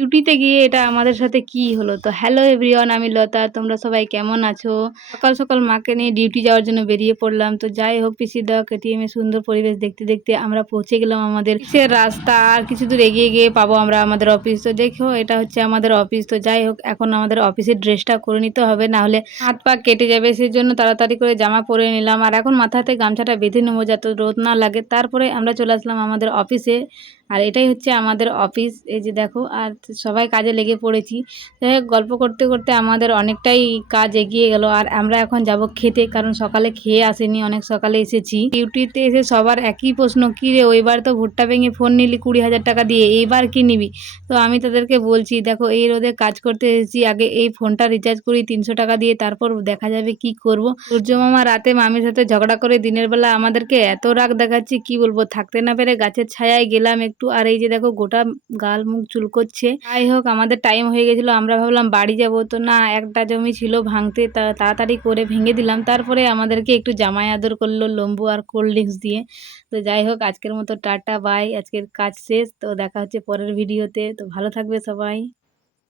ডিউটিতে গিয়ে এটা আমাদের সাথে কি হলো? তো হ্যালো এভরিওয়ান, আমি লতা। তোমরা সবাই কেমন আছো? সকাল, সকাল মাকে নিয়ে ডিউটি যাওয়ার জন্য বেরিয়ে পড়লাম। তো যাই হোক পিসির দেওয়া কেটিএম এর সুন্দর পরিবেশ দেখতে, দেখতে আমরা পৌঁছে গেলাম আমাদের অফিসের রাস্তা। আর কিছু দূর এগিয়ে গিয়ে পাবো আমরা আমাদের অফিস। তো দেখো এটা হচ্ছে আমাদের অফিস। তো যাই হোক এখন আমাদের অফিসের ড্রেসটা করে নিতে হবে, না হলে হাত পা কেটে যাবে। সেজন্য তাড়াতাড়ি করে জামা পরে নিলাম। আর এখন মাথাতে গামছাটা বেঁধে নেবো যাতে রোদ না লাগে। তারপরে আমরা চলে আসলাম আমাদের অফিসে। আর এটাই হচ্ছে আমাদের অফিস। এই যে দেখো, আর সবাই কাজে লেগে পড়েছি। যাই হোক গল্প করতে করতে আমাদের অনেকটাই কাজ এগিয়ে গেল। আর আমরা এখন যাব খেতে, কারণ সকালে খেয়ে আসেনি, অনেক সকালে এসেছি। ডিউটিতে এসে সবার একই প্রশ্ন, কী রে ওইবার তো ভুট্টা ভেঙে ফোন নিলি 20,000 টাকা দিয়ে, এইবার কি নিবি? তো আমি তাদেরকে বলছি, দেখো এই রোদে কাজ করতে এসেছি, আগে এই ফোনটা রিচার্জ করি 300 টাকা দিয়ে, তারপর দেখা যাবে কি করব। সূর্য মামা রাতে মামির সাথে ঝগড়া করে দিনের বেলা আমাদেরকে এত রাগ দেখাচ্ছি, কি বলবো। থাকতে না পেরে গাছের ছায়ায় গেলাম একটু। আর এই যে দেখো গোটা গাল মুখ চুলকোচ্ছে। যাই হোক আমাদের টাইম হয়ে গেছিল, আমরা ভাবলাম বাড়ি যাব। তো না, একটা জমি ছিল ভাঙতে, তাড়াতাড়ি করে ভেঙে দিলাম। তারপরে আমাদেরকে একটু জামাই আদর করলো লেম্বু আর কোল্ড ড্রিঙ্কস দিয়ে। তো যাই হোক আজকের মতো টাটা বাই, আজকের কাজ শেষ। তো দেখা হচ্ছে পরের ভিডিওতে। তো ভালো থাকবে সবাই।